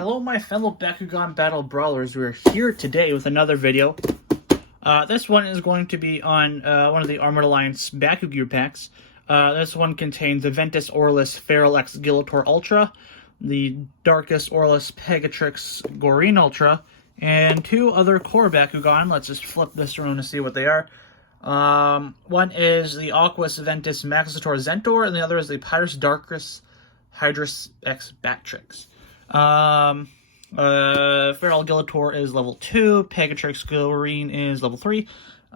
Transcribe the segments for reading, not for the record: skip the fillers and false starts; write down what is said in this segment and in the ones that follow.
Hello my fellow Bakugan Battle Brawlers, we're here today with another video. This one is going to be on one of the Armored Alliance Baku-Gear packs. This one contains the Ventus Aurelus PHAROL X Gillator Ultra, the Darkest Aurelus Pegatrix Gorine Ultra, and two other core Bakugan. Let's just flip this around to see what they are. One is the Aquas Ventus Maxitor Zentor, and the other is the Pyrus Darkus Hydrus X Batrix. PHAROL Gillator is level 2, Pegatrix Gorine is level 3.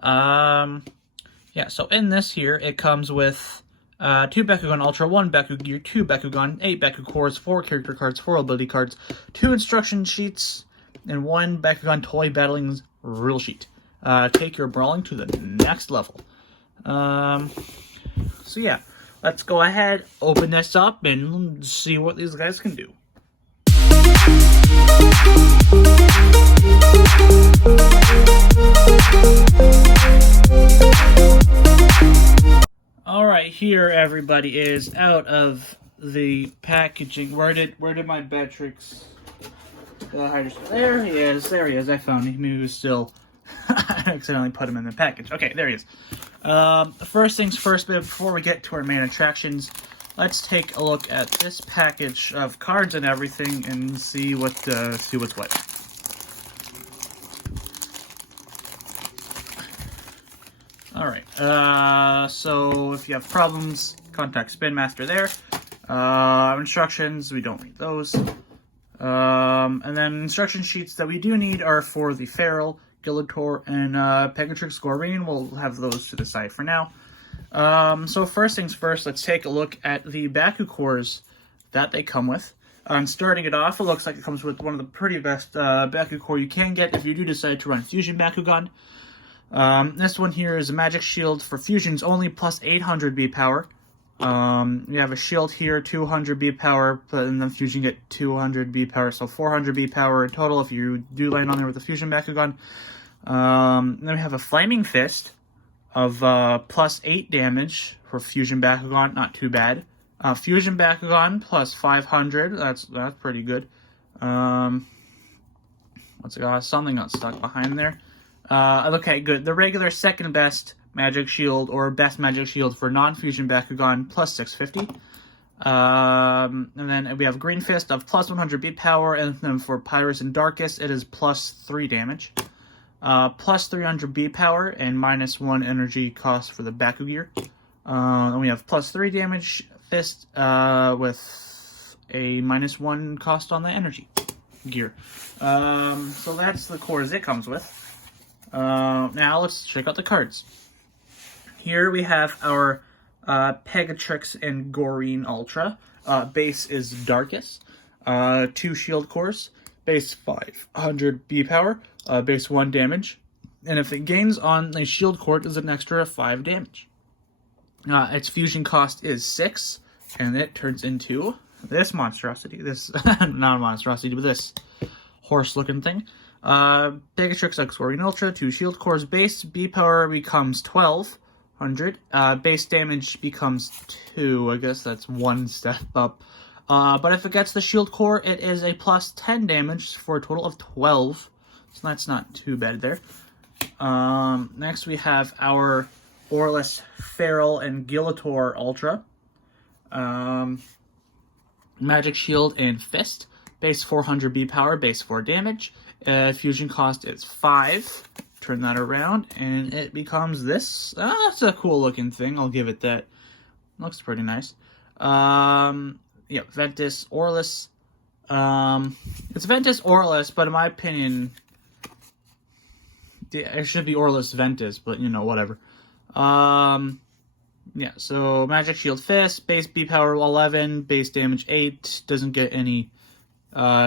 Yeah, so in this here, it comes with 2 Bakugan Ultra, 1 Baku-Gear, 2 Bakugan, 8 Baku Cores, 4 character cards, 4 ability cards, 2 instruction sheets, and 1 Bakugan Toy Battling's rule sheet. Take your brawling to the next level. So yeah, let's go ahead, open this up, and see what these guys can do. Alright, here everybody is out of the packaging. Where did my Batrix there he is, I found him. He was still I accidentally put him in the package. Okay, there he is. First things first, but before we get to our main attractions, let's take a look at this package of cards and everything and see what's what. Alright, so if you have problems, contact Spin Master there. Instructions, we don't need those. And then instruction sheets that we do need are for the PHAROL, Gillator, and Pegatrix Gorine. We'll have those to the side for now. So first things first, let's take a look at the Baku cores that they come with. Starting it off, it looks like it comes with one of the pretty best Baku core you can get if you do decide to run Fusion Bakugan. This one here is a magic shield for fusions only, plus 800 B power. You have a shield here, 200 B power, but in the fusion you get 200 B power, so 400 B power in total if you do land on there with a Fusion Bakugan. Then we have a Flaming Fist of plus 8 damage for Fusion Bakugan, not too bad. Fusion Bakugan plus 500, that's pretty good. What's it got? Something got stuck behind there. Okay, good. The regular second best magic shield or best magic shield for non-fusion Bakugan plus 650. And then we have Green Fist of plus 100 beat power, and then for Pyrus and Darkest it is plus 3 damage. Plus 300 beat power and minus 1 energy cost for the Baku-Gear. And we have plus 3 damage fist with a minus 1 cost on the energy gear. So that's the cores it comes with. Now let's check out the cards. Here we have our Pegatrix and Gorine Ultra. Base is Darkest. 2 shield cores. Base 500 B power. Base 1 damage. And if it gains on a shield core, it does an extra 5 damage. Its fusion cost is 6. And it turns into this monstrosity. This, not a monstrosity, but this horse-looking thing. Pegatrix X Gorine Ultra, 2 shield cores. Base B power becomes 1200. Base damage becomes 2. I guess that's 1 step up. But if it gets the shield core, it is a plus 10 damage for a total of 12. So that's not too bad there. Next we have our Aurelus PHAROL and Gillator Ultra. Magic Shield and Fist. Base 400 B power, base 4 damage. Fusion cost is 5. Turn that around, and it becomes this. That's a cool looking thing. I'll give it that. Looks pretty nice. Yeah, Ventus Aurelus. It's Ventus Aurelus, but in my opinion, it should be Aurelus Ventus, but you know, whatever. Yeah, so Magic Shield Fist, base B power 11, base damage 8, doesn't get any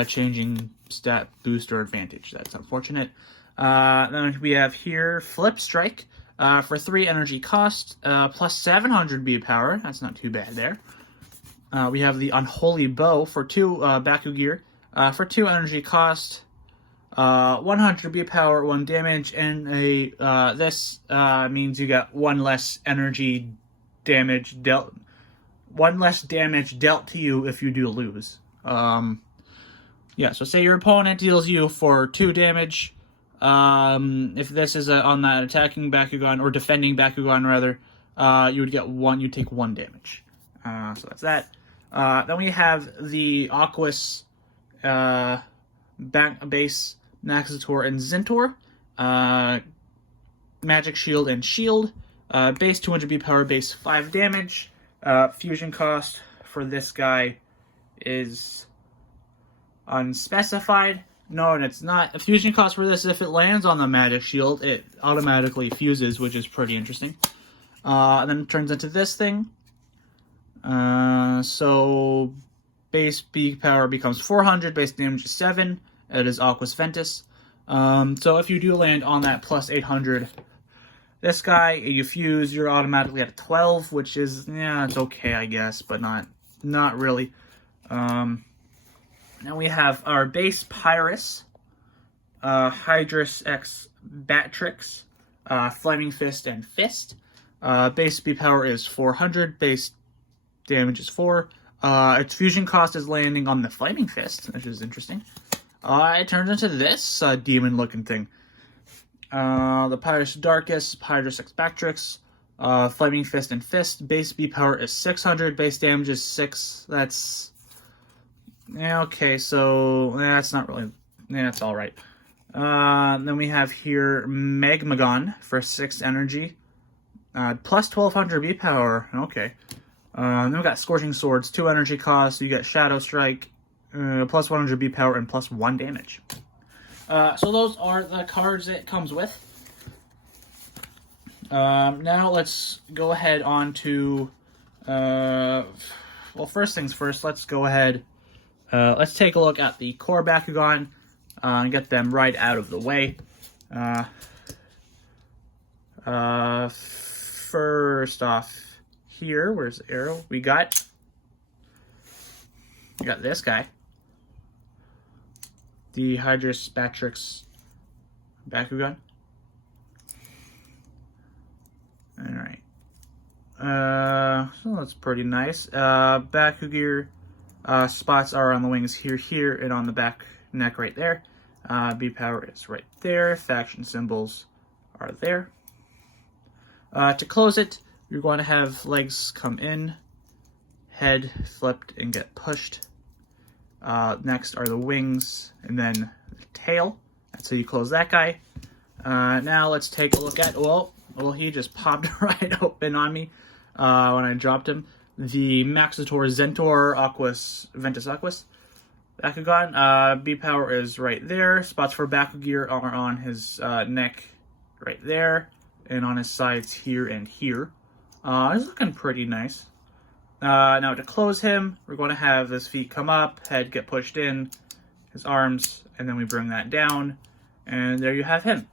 changing stat boost or advantage. That's unfortunate. Then we have here Flip Strike for 3 energy cost, plus 700 B power. That's not too bad there. We have the Unholy Bow for 2 Baku-Gear, for 2 energy cost, 100 B power, 1 damage, and this means you got 1 less energy damage dealt, 1 less damage dealt to you if you do lose. Yeah, so say your opponent deals you for 2 damage. If this is on that attacking Bakugan, or defending Bakugan rather, you would get 1, you take 1 damage. So that's that. Then we have the Aquas base Maxitor and Zentor. Magic Shield and Shield. Base 200 B power, base 5 damage. Fusion cost for this guy is unspecified. No, and it's not. A fusion cost for this, if it lands on the Magic Shield, it automatically fuses, which is pretty interesting. And then it turns into this thing. So base B power becomes 400, base damage is 7. It is Aquas Ventus. So if you do land on that plus 800, this guy, you fuse, you're automatically at 12, which is, yeah, it's okay, I guess, but not really. Now we have our base Pyrus, Hydrus X Batrix, Flaming Fist and Fist. Base B power is 400, base damage is 4. Its fusion cost is landing on the Flaming Fist, which is interesting. It turns into this demon-looking thing. The Pyrus Darkus, Hydrus X Batrix, Flaming Fist and Fist. Base B power is 600, base damage is 6. That's... yeah, okay, so that's not really... yeah, that's alright. Then we have here Magmagon for 6 energy. Plus 1200 B power, okay. Then we got Scorching Swords, 2 energy cost. You get Shadow Strike, plus 100 B power, and plus 1 damage. So those are the cards it comes with. Now let's go ahead on to... well, first things first, let's go ahead... let's take a look at the core Bakugan and get them right out of the way. First off, here, where's the arrow? We got this guy, the Hydrus Batrix Bakugan. All right. So that's pretty nice. Baku-Gear. Spots are on the wings here, and on the back neck right there. B power is right there. Faction symbols are there. To close it, you're going to have legs come in, head flipped and get pushed. Next are the wings, and then the tail. That's how you close that guy. Now let's take a look at... well, he just popped right open on me when I dropped him. The Maxitor Zentor Ventus Aquas Bakugan. B power is right there. Spots for Baku-Gear are on his neck right there, and on his sides here and here. He's looking pretty nice. Now to close him, we're going to have his feet come up, head get pushed in, his arms, and then we bring that down, and there you have him.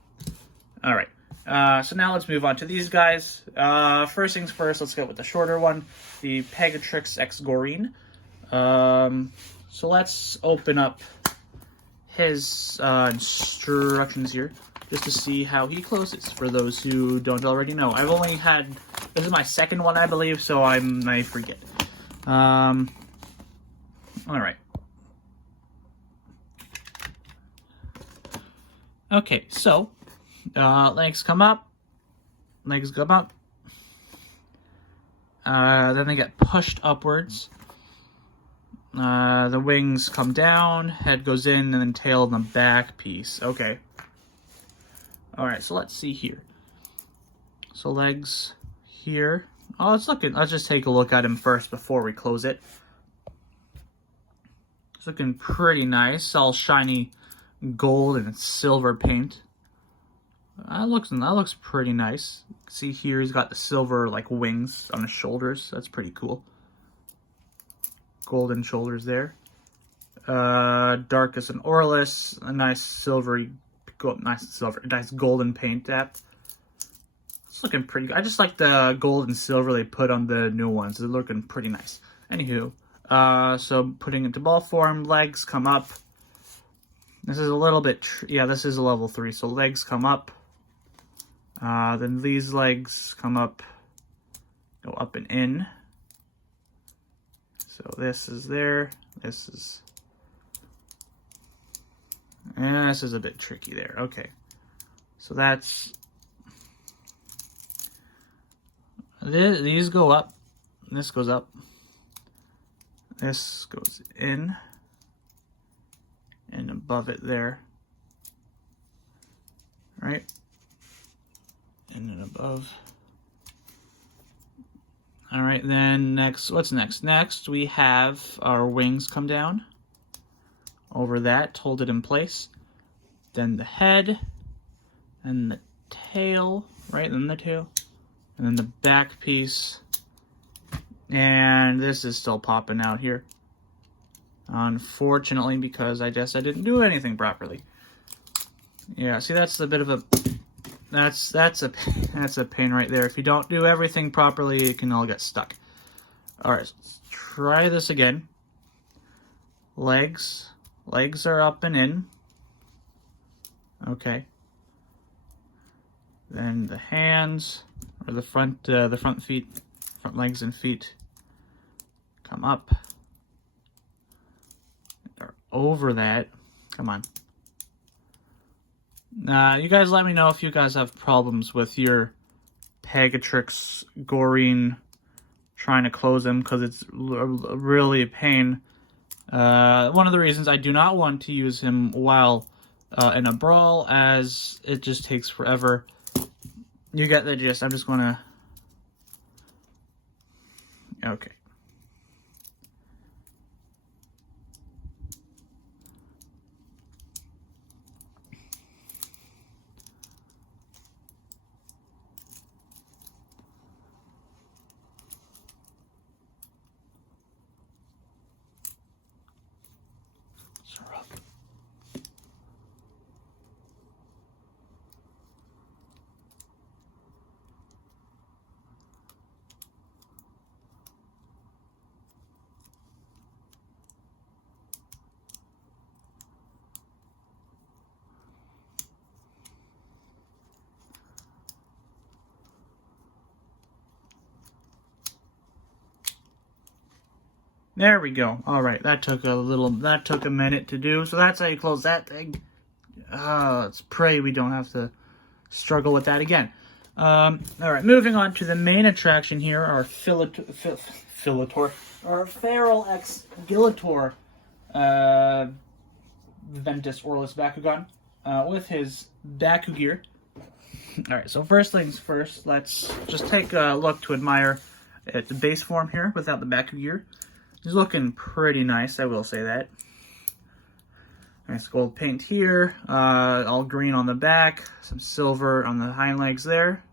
Alright. So now let's move on to these guys. First things first, let's get with the shorter one, the Pegatrix X Gorine. So let's open up his instructions here, just to see how he closes, for those who don't already know. I've only had, this is my second one, I believe, so I forget. Alright. Okay, so... legs come up, then they get pushed upwards. The wings come down, head goes in, and then tail in the back piece. Okay. Alright, so let's see here. So legs here. Oh, it's looking, let's just take a look at him first before we close it. It's looking pretty nice, all shiny gold and silver paint. That looks pretty nice. See here, he's got the silver like wings on his shoulders. That's pretty cool. Golden shoulders there. Darkus and Aurelus, a nice silvery, nice golden paint app. It's looking pretty good. I just like the gold and silver they put on the new ones. They're looking pretty nice. Anywho, so putting into ball form, legs come up. This is a little bit, yeah, this is a level 3, so legs come up. Then these legs come up, go up and in. So this is there, this is And this is a bit tricky there. Okay. So that's... These go up. This goes up. This goes in. And above it there. Right? And then above. Alright, then next, what's next? Next, we have our wings come down. Over that, hold it in place. Then the head. And the tail. Right, then the tail. And then the back piece. And this is still popping out here. Unfortunately, because I guess I didn't do anything properly. Yeah, see, that's a bit of a... That's a pain right there. If you don't do everything properly, it can all get stuck. Alright, let's try this again. Legs. Legs are up and in. Okay. Then the hands, or the front feet, front legs and feet, come up. They're over that. Come on. You guys let me know if you guys have problems with your Pegatrix Gorine trying to close them, because it's really a pain. One of the reasons I do not want to use him while in a brawl, as it just takes forever. You get the gist. I'm just gonna... Okay. There we go. All right, that took a minute to do. So that's how you close that thing. Let's pray we don't have to struggle with that again. All right, moving on to the main attraction here, our Gillator, our Pharal X Guillotor, Ventus Aurelus Bakugan, with his Baku-Gear. All right, so first things first, let's just take a look to admire its base form here without the Baku-Gear. He's looking pretty nice, I will say that. Nice gold paint here, all green on the back, some silver on the hind legs there.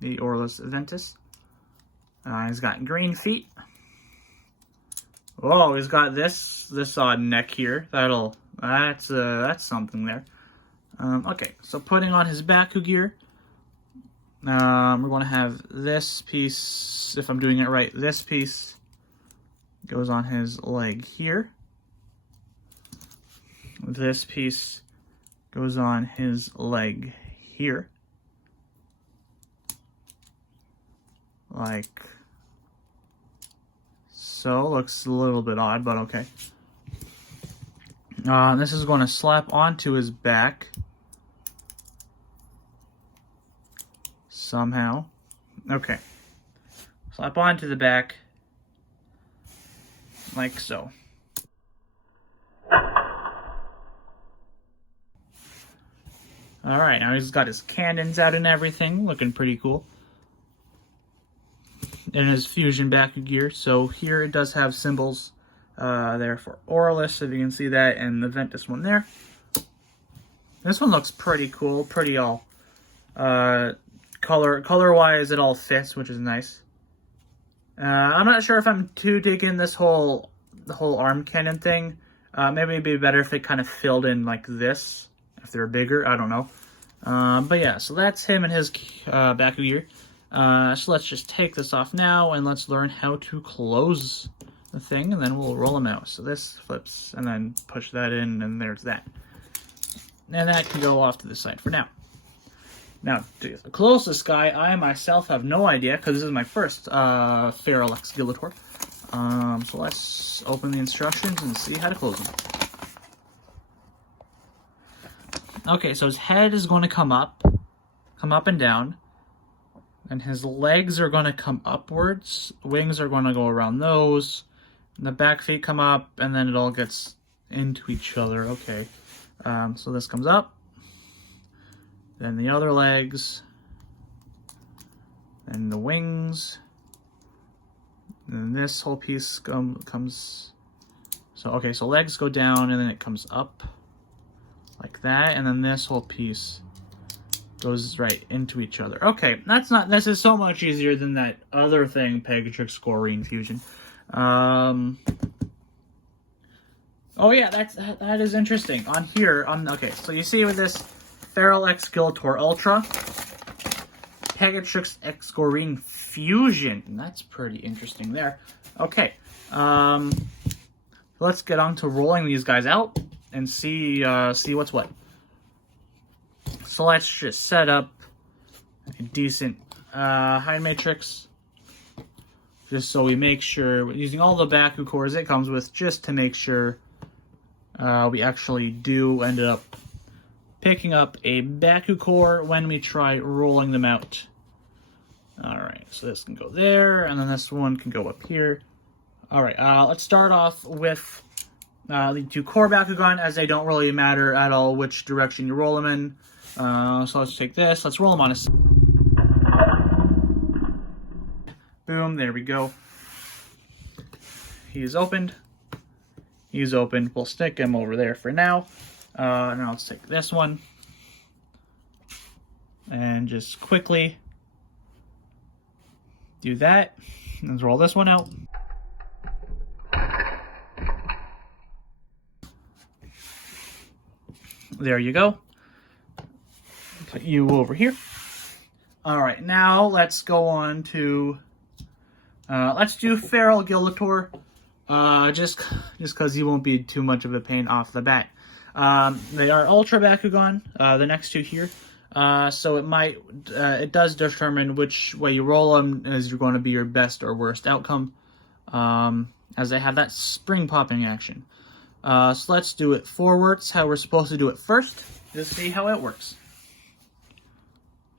The Aurelus Ventus. He's got green feet. Oh, he's got this odd neck here. That's something there. Okay, so putting on his Baku-Gear, we're going to have this piece, if I'm doing it right, this piece goes on his leg here. This piece goes on his leg here. Like so. Looks a little bit odd, but okay. This is going to slap onto his back. Somehow. Okay. Slap onto the back. Like so. Alright, now he's got his cannons out and everything, looking pretty cool. And his fusion Baku-Gear, so here it does have symbols there for Aurelus, if you can see that, and the Ventus one there. This one looks pretty cool, pretty all color-wise it all fits, which is nice. I'm not sure if I'm too digging this the whole arm cannon thing. Maybe it'd be better if it kind of filled in like this, if they're bigger, I don't know. But yeah, so that's him and his Baku-Gear. So let's just take this off now, and let's learn how to close the thing, and then we'll roll them out. So this flips, and then push that in, and there's that. And that can go off to the side for now. Now, to close this guy, I myself have no idea, because this is my first Pharal X Gillator. So let's open the instructions and see how to close them. Okay, so his head is going to come up and down. And his legs are going to come upwards. Wings are going to go around those. And the back feet come up, and then it all gets into each other. Okay, so this comes up. Then the other legs. Then the wings. And this whole piece comes... So, okay, so legs go down, and then it comes up. Like that, and then this whole piece goes right into each other. Okay, this is so much easier than that other thing, Pegatrix Gorine Fusion. Oh yeah, that is interesting. On here, okay, so you see with this Pharal X Gillator Ultra, Pegatrix X Gorine Fusion. That's pretty interesting there. Okay, let's get on to rolling these guys out and see what's what. So let's just set up a decent hide matrix, just so we make sure we're using all the Baku cores it comes with, just to make sure we actually do end up picking up a Baku core when we try rolling them out. Alright, so this can go there, and then this one can go up here. Alright, let's start off with the 2 core Bakugan, as they don't really matter at all which direction you roll them in. So let's take this, let's roll them on a... Boom, there we go. He's opened. He's opened. We'll stick him over there for now. Now let's take this one. And just quickly do that. Let's roll this one out. There you go. Put you over here. Alright, now let's go on to... let's do Pharal Gillator. Just because he won't be too much of a pain off the bat. They are Ultra Bakugan, the next 2 here. So it does determine which way you roll them is going to be your best or worst outcome. As they have that spring popping action. So let's do it forwards, how we're supposed to do it first. Just see how it works.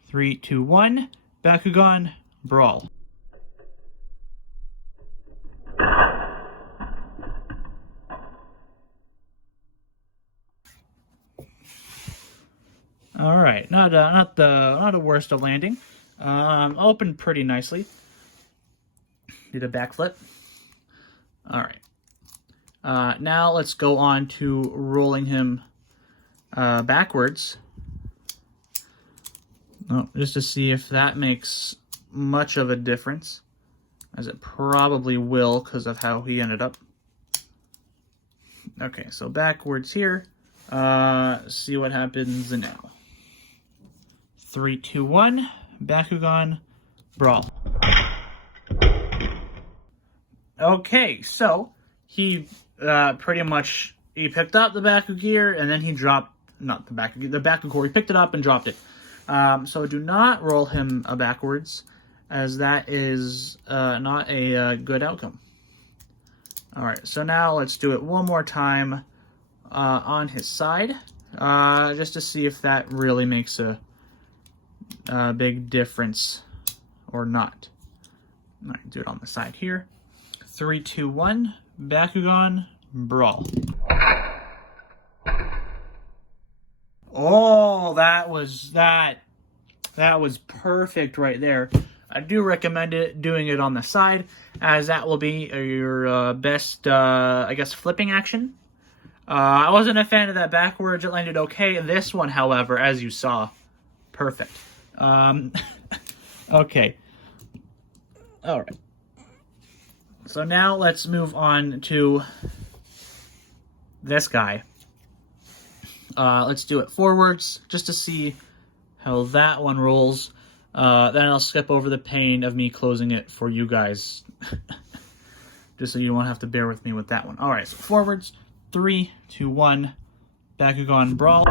3, 2, 1, Bakugan, Brawl. All right, not a worst of landing. Opened pretty nicely. Did a backflip. All right. Now let's go on to rolling him backwards. Oh, just to see if that makes much of a difference, as it probably will because of how he ended up. Okay, so backwards here. See what happens now. 3, 2, 1, Bakugan, Brawl. Okay, so he pretty much picked up the Baku-Gear and then he dropped, not the Baku-Gear, the Baku-Core. He picked it up and dropped it. So do not roll him backwards, as that is not a good outcome. Alright, so now let's do it one more time on his side, just to see if that really makes a big difference or not. Alright, do it on the side here. 3, 2, 1, Bakugan, Brawl. Oh, that was perfect right there. I do recommend doing it on the side, as that will be your best, I guess, flipping action. I wasn't a fan of that backwards. It landed okay. This one, however, as you saw, perfect. Okay. All right. So now let's move on to this guy. Let's do it forwards, just to see how that one rolls. Then I'll skip over the pain of me closing it for you guys. Just so you won't have to bear with me with that one. Alright, so forwards. 3, 2, 1. Bakugan, Brawl.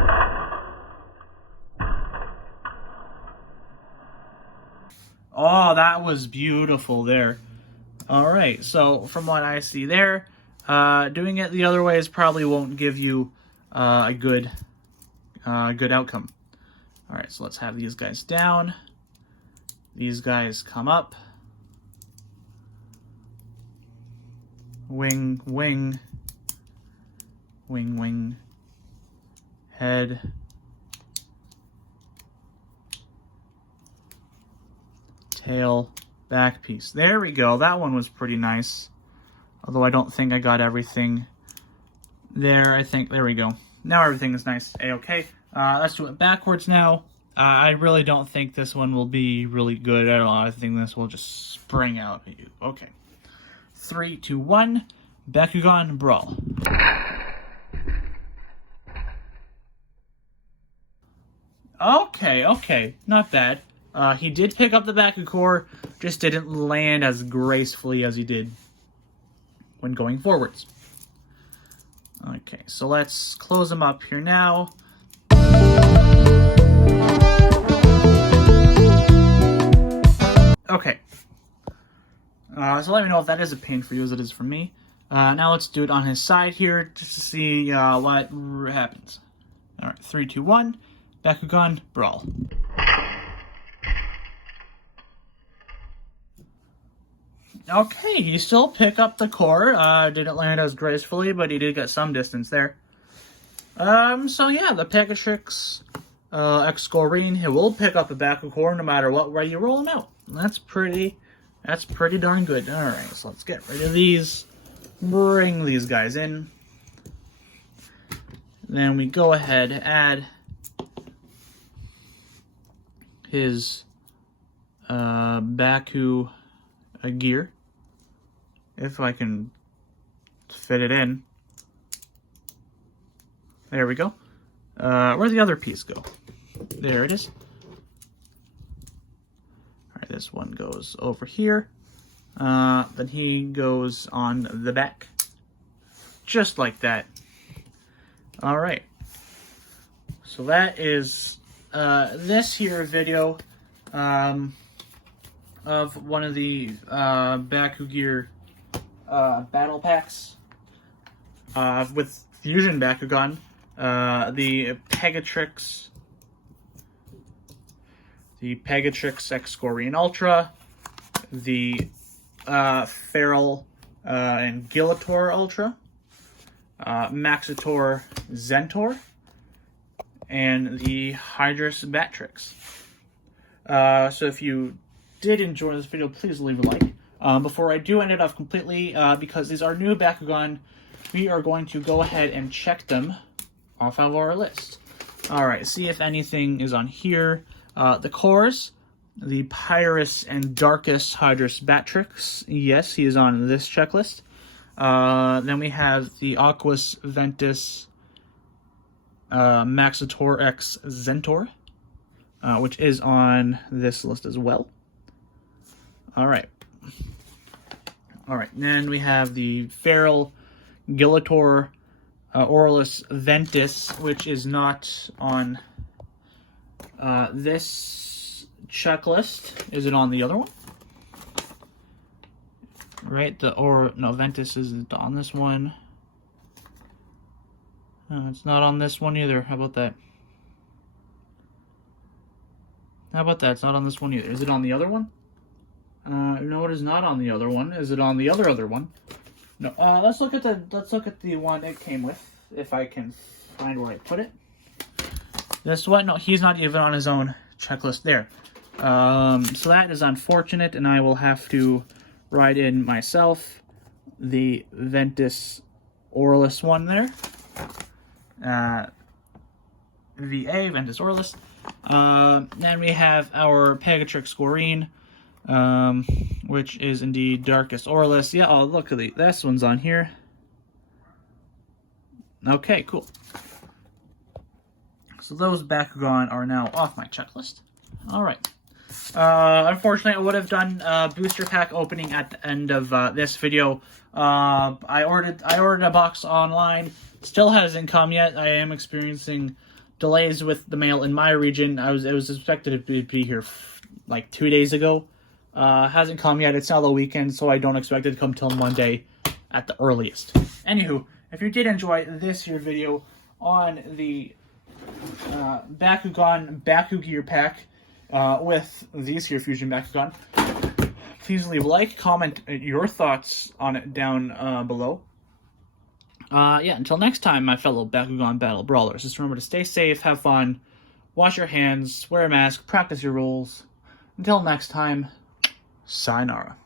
Oh, that was beautiful there. Alright, so from what I see there, doing it the other ways probably won't give you a good good outcome. All right, so let's have these guys down. These guys come up. Wing, wing. Wing, wing. Head. Tail. Back piece. There we go. That one was pretty nice. Although I don't think I got everything there. I think, there we go. Now everything is nice. A-okay. Let's do it backwards now. I really don't think this one will be really good at all. I think this will just spring out at you. Okay. 3, 2, 1. Bakugan Brawl. Okay. Not bad. He did pick up the Baku-Gear, just didn't land as gracefully as he did when going forwards. Okay, so let's close him up here now. Okay. So let me know if that is a pain for you as it is for me. Now let's do it on his side here, just to see what happens. Alright, 3, 2, 1. Bakugan Brawl. Okay, he still picked up the core. Didn't land as gracefully, but he did get some distance there. So yeah, the Pegatrix X-Scorine, he will pick up the Baku-Gear no matter what way you roll him out. That's pretty darn good. Alright, so let's get rid of these. Bring these guys in. Then we go ahead and add his Baku-Gear. If I can fit it in. There we go. Where'd the other piece go? There it is. Alright, this one goes over here. Then he goes on the back. Just like that. Alright. So that is this here video of one of the Baku-Gear battle packs with Fusion Bakugan, the Pegatrix X-Scorine Ultra, the PHAROL and Gillator Ultra, Maxitor Zentor, and the Hydrus Batrix. So if you did enjoy this video, please leave a like. Before I do end it off completely, because these are new Bakugan, we are going to go ahead and check them off of our list. Alright, see if anything is on here. The cores, the Pyrus and Darkus Hydrus Batrix. Yes, he is on this checklist. Then we have the Aquas Ventus Maxitor X Zentor, which is on this list as well. Alright, then we have the PHAROL Guillotor Aurelus Ventus, which is not on this checklist. Is it on the other one? Right, Ventus isn't on this one. It's not on this one either. How about that? It's not on this one either. Is it on the other one? No, it is not on the other one. Is it on the other one? No. Let's look at the one it came with, if I can find where I put it. This one, no, he's not even on his own checklist there. So that is unfortunate, and I will have to write in myself the Ventus Aurelus one there. VA, Ventus Aurelus. Then we have our Pegatrix Scorine, which is indeed Darkus Aurelus. Yeah, oh, look at this one's on here. Okay, cool. So those Bakugan are now off my checklist. Alright. Unfortunately, I would have done a booster pack opening at the end of this video. I ordered a box online. Still hasn't come yet. I am experiencing delays with the mail in my region. It was expected to be here like 2 days ago. Hasn't come yet. It's now the weekend, so I don't expect it to come till Monday at the earliest. Anywho, if you did enjoy this here video on the Bakugan Baku-Gear pack with these here Fusion Bakugan. Please leave a like, comment your thoughts on it down below. Yeah, until next time, my fellow Bakugan Battle Brawlers, just remember to stay safe, have fun, wash your hands, wear a mask, practice your rules. Until next time, sayonara.